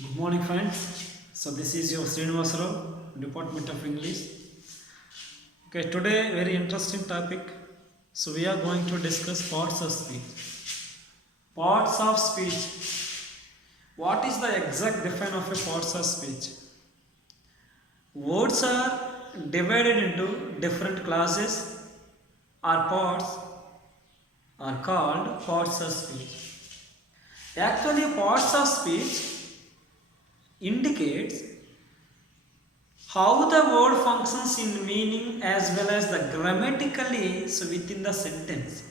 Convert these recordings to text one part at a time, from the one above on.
Good morning, friends. So this is your Srinivasarao, Department of English. Okay, today very interesting topic. So we are going to discuss parts of speech. Parts of speech. What is the exact definition of a parts of speech? Words are divided into different classes or parts are called parts of speech. Actually, parts of speech indicates how the word functions in meaning as well as the grammatically within the sentence.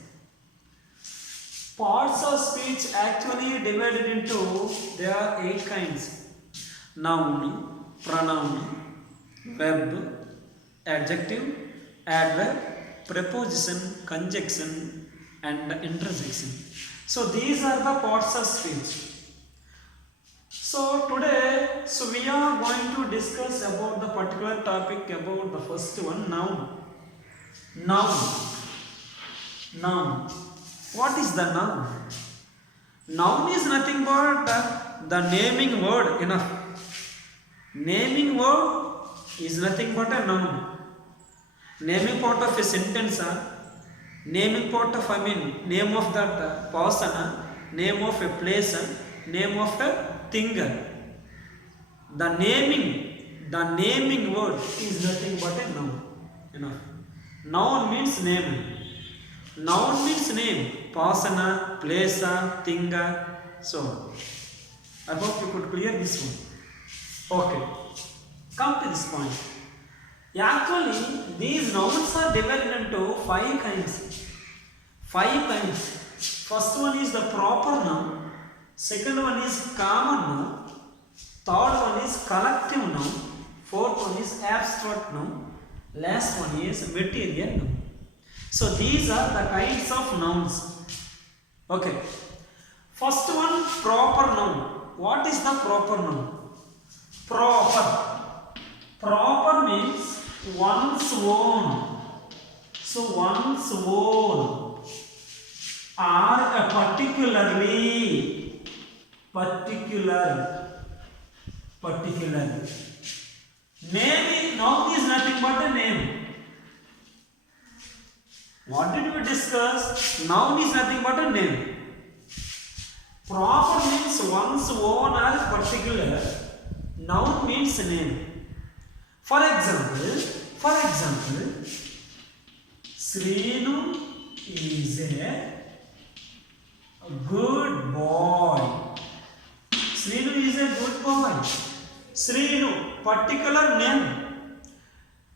Parts of speech actually divided into there are 8 kinds: noun, pronoun, verb, adjective, adverb, preposition, conjunction, and interjection. So these are the parts of speech. So today, we are going to discuss about the particular topic about the first one, noun. Noun. Noun. What is the noun? Noun is nothing but the naming word. Enough. Naming word is nothing but a noun. Naming part of a sentence, naming part of name of that person, name of a place, name of a thing. The naming word is nothing but a noun. Enough. Noun means name. Noun means name. Person, place, thing, so on. I hope you could clear this one. Okay. Come to this point. Actually, these nouns are divided into 5 kinds. 5 kinds. First one is the proper noun. Second one is common noun. Third one is collective noun. Fourth one is abstract noun. Last one is material noun. So these are the kinds of nouns. Okay. First one, proper noun. What is the proper noun? Proper. Proper means one's own. So one's own. Or a particular. Name, noun is nothing but a name. What did we discuss? Noun is nothing but a name. Proper means one's own or particular. Noun means name. For example, Srinu is a good boy. Srinu is a good boy. Srinu, particular name.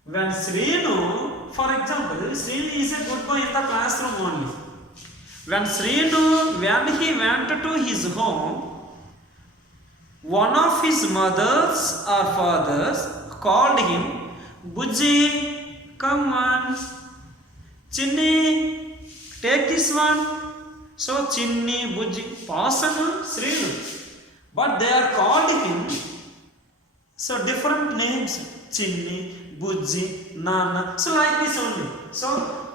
When Srinu, for example, Srinu is a good boy in the classroom only. When he went to his home, one of his mothers or fathers called him, Bujji, come on. Chinni, take this one. So Chinni, Bujji, person Srinu. But they are called him so different names, Chinni, Bujji, Nana. So like this only. So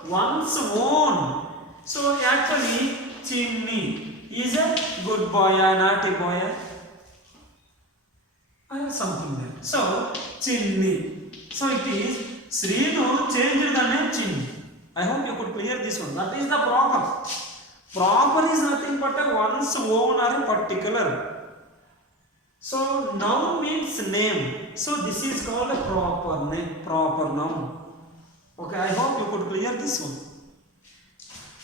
one's own. So actually Chinni is a good boy or naughty boy or something there. So Chinni. So it is Srinu changed the name Chinni. I hope you could clear this one. That is the proper. Proper is nothing but a one's own or a particular. So noun means name. So this is called a proper name, proper noun. Okay, I hope you could clear this one.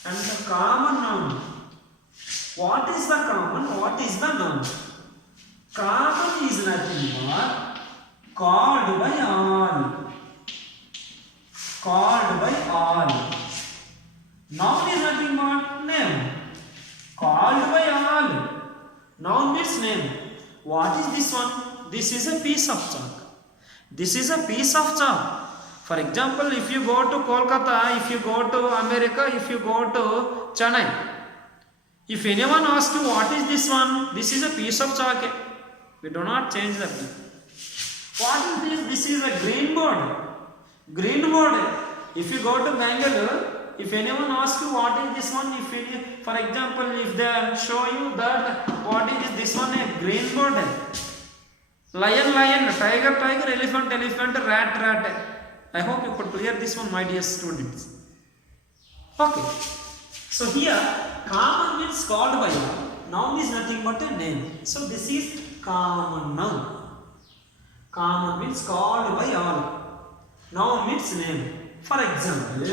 And the common noun. What is the common? What is the noun? Common is nothing but called by all. Called by all. Noun is nothing but name. Called by all. Noun means name. What is this one? This is a piece of chalk. This is a piece of chalk. For example, if you go to Kolkata, if you go to America, if you go to Chennai, if anyone asks you what is this one, this is a piece of chalk. We do not change that. What is this? This is a green board. Green board. If you go to Bangalore, if anyone asks you what is this one, for example, if they show you that what is this one, a green board, Lion, lion, tiger, tiger, elephant, elephant, rat, rat. I hope you could clear this one, my dear students. Okay. So here, common means called by all. Noun is nothing but a name. So this is common noun. Common means called by all. Noun means name. For example,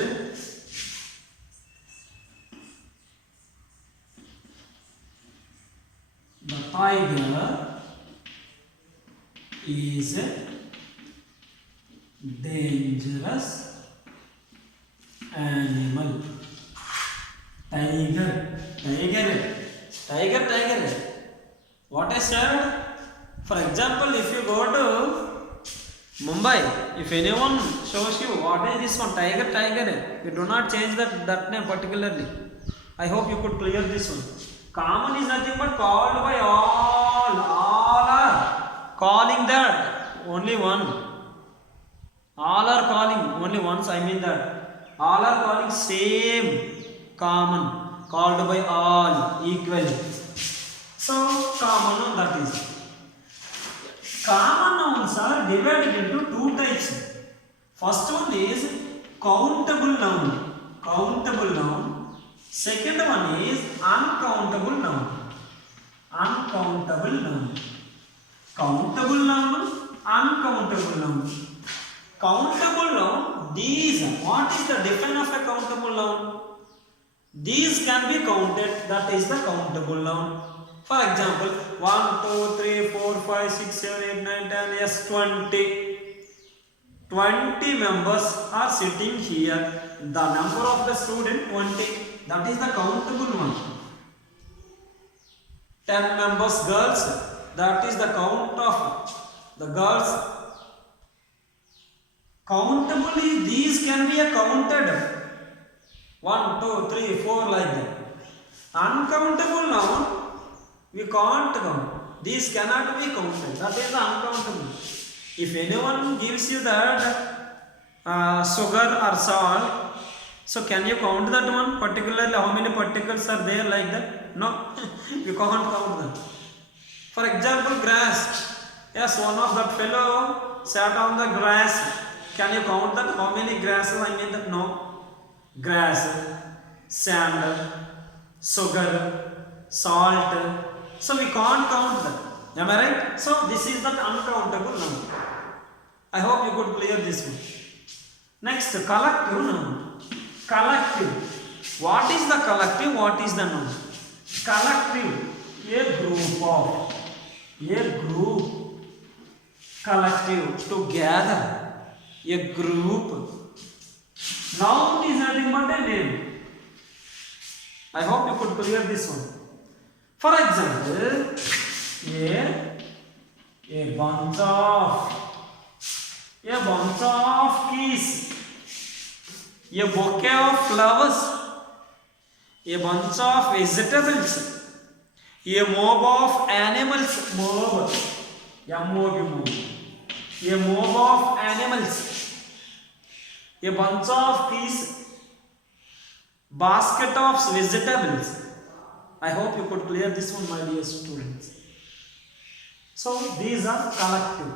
the tiger is a dangerous animal. Tiger, tiger, tiger, tiger. What I said? For example, if you go to Mumbai, if anyone shows you what is this one, tiger, tiger, you do not change that name particularly. I hope you could clear this one. Common is nothing but called by all. All are calling that only one. All are calling only once. I mean that all are calling same. Common, called by all equally. So common noun, that is. Common nouns are divided into two types. First one is countable noun. Countable noun. Second one is uncountable noun. Uncountable noun. Countable noun, uncountable noun. Countable noun, these. What is the definition of a countable noun? These can be counted, that is the countable noun. For example, 1, 2, 3, 4, 5, 6, 7, 8, 9, 10, yes, 20. 20 members are sitting here. The number of the student 20. That is the countable one. 10 members girls. That is the count of the girls. Countably, these can be counted. 1, 2, 3, 4 like that. Uncountable noun, we can't count. These cannot be counted. That is the uncountable. If anyone gives you that sugar or salt, so can you count that one particularly? How many particles are there like that? No, you can't count them. For example, grass. Yes, one of that fellow sat on the grass. Can you count that? How many grasses? I mean that no. Grass, sand, sugar, salt. So we can't count that. Am I right? So this is that uncountable noun. I hope you could clear this one. Next, collective noun. Collective. What is the collective? What is the noun? Collective. A group of. A group. Collective. Together. A group. Noun is nothing but a name. I hope you could clear this one. For example, a bunch of keys, a bouquet of flowers, a bunch of vegetables, a mob of animals, a mob of animals. A bunch of keys, basket of vegetables. I hope you could clear this one, my dear students. So these are collective.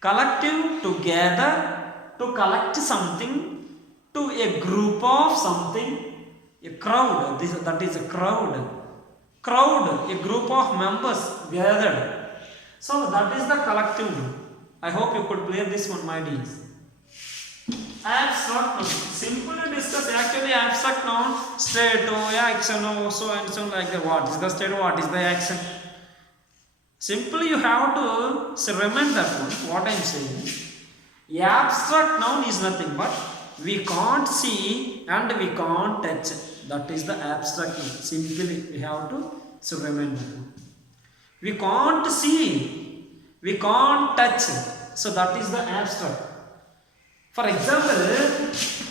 Collective, together, to collect something, to a group of something, a crowd. That is a crowd. Crowd, a group of members gathered. So that is the collective. I hope you could clear this one, my dears. Abstract noun. Simply discuss actually abstract noun, state, action, so and so like that. What is the state? What is the action? Simply you have to remember that one. What I am saying. Abstract noun is nothing but we can't see and we can't touch. That is the abstract noun. Simply we have to remember. We can't see. We can't touch. So that is the abstract. For example,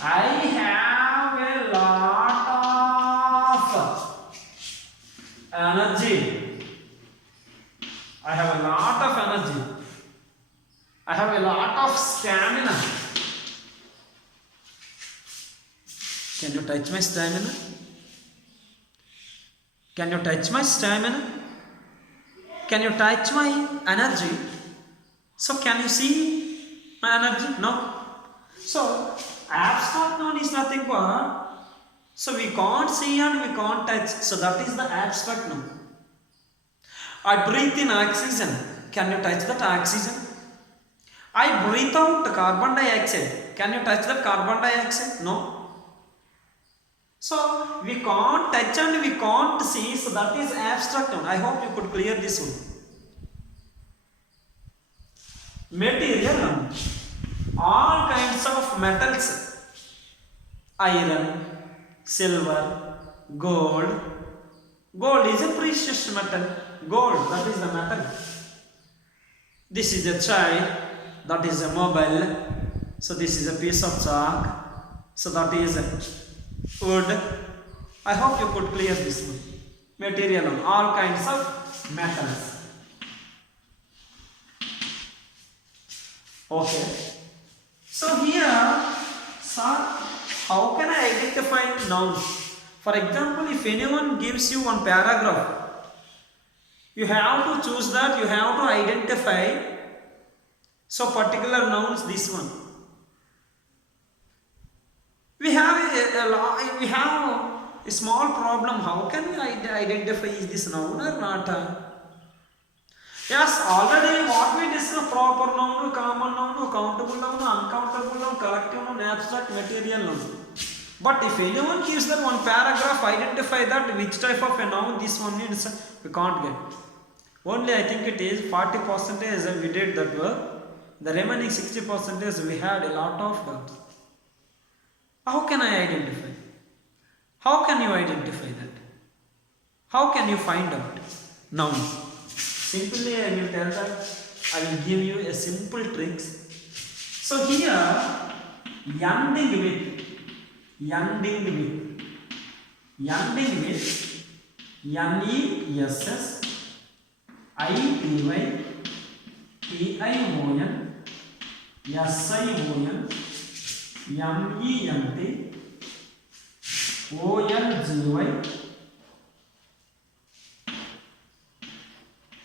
I have a lot of energy. I have a lot of energy. I have a lot of stamina. Can you touch my stamina? Can you touch my stamina? Can you touch my energy? So can you see my energy? No. So abstract noun is nothing but, so we can't see and we can't touch, so that is the abstract noun. I breathe in oxygen. Can you touch that oxygen? I breathe out carbon dioxide. Can you touch that carbon dioxide? No. So we can't touch and we can't see, so that is abstract noun. I hope you could clear this one. Material noun. All kinds of metals. Iron, silver, gold. Gold is a precious metal. Gold, that is the metal. This is a child, that is a mobile. So this is a piece of chalk. So that is wood. I hope you could clear this one. Material on all kinds of metals. Okay. So here, sir, how can I identify nouns? For example, if anyone gives you one paragraph, you have to choose that, you have to identify. So particular nouns, this one. We have a small problem. How can we identify is this noun or not? Yes, already what we discussed: proper noun, common noun, countable noun, uncountable noun, collective noun, abstract, material noun. But if anyone gives that one paragraph, identify that which type of a noun this one is, we can't get. Only I think it is 40% we did that work. The remaining 60% we had a lot of doubts. How can I identify? How can you identify that? How can you find out nouns? Simply I will tell that, I will give you a simple tricks. So here, ending with, NESS, ITY, TION, SION, MENT, OLGY,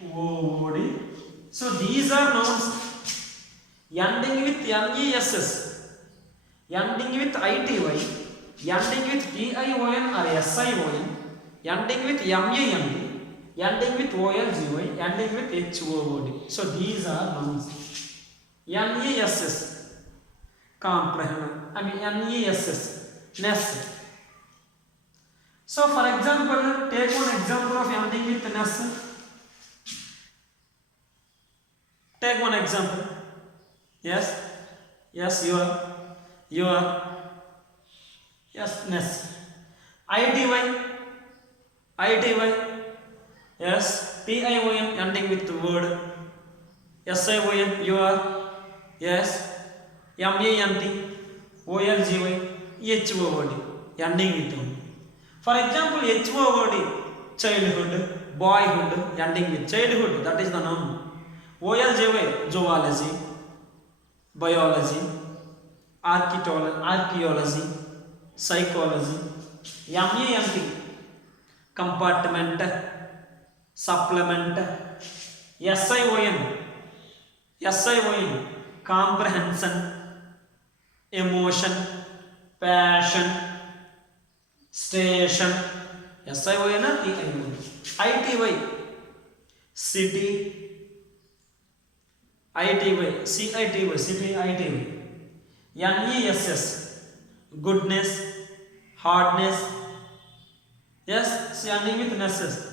OOD. So these are nouns ending with NESS, ending with ITY, ending with TION or SION, ending with MENT, ending with OLGY, ending with HOOD. So these are nouns. NESS, comprehend. NESS, ness. So for example, take one example of ending with ness. Take one example. Yes, your, yes, ness. ITY, yes, TION ending with the word, SION, your, yes, MENT, OLGY, HOOD, ending with them. For example, HOOD, childhood, boyhood, ending with childhood, that is the noun. OLGY, zoology, biology, archaeology, psychology. MENT, compartment, supplement. SION, comprehension, emotion, passion, station. SION or TION. ITY, city, ITY, CITY, city, ITY. NESS, goodness, hardness. Yes, ending with nesses,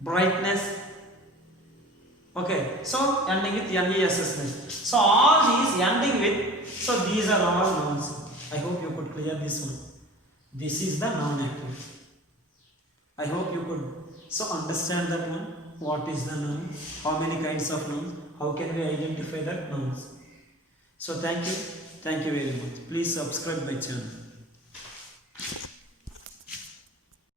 brightness. Okay, so ending with NESS. So all these ending with, so these are all nouns. I hope you could clear this one. This is the noun actually. I hope you could so understand that one. What is the noun? How many kinds of nouns? How can we identify that nouns? So thank you very much. Please subscribe my channel.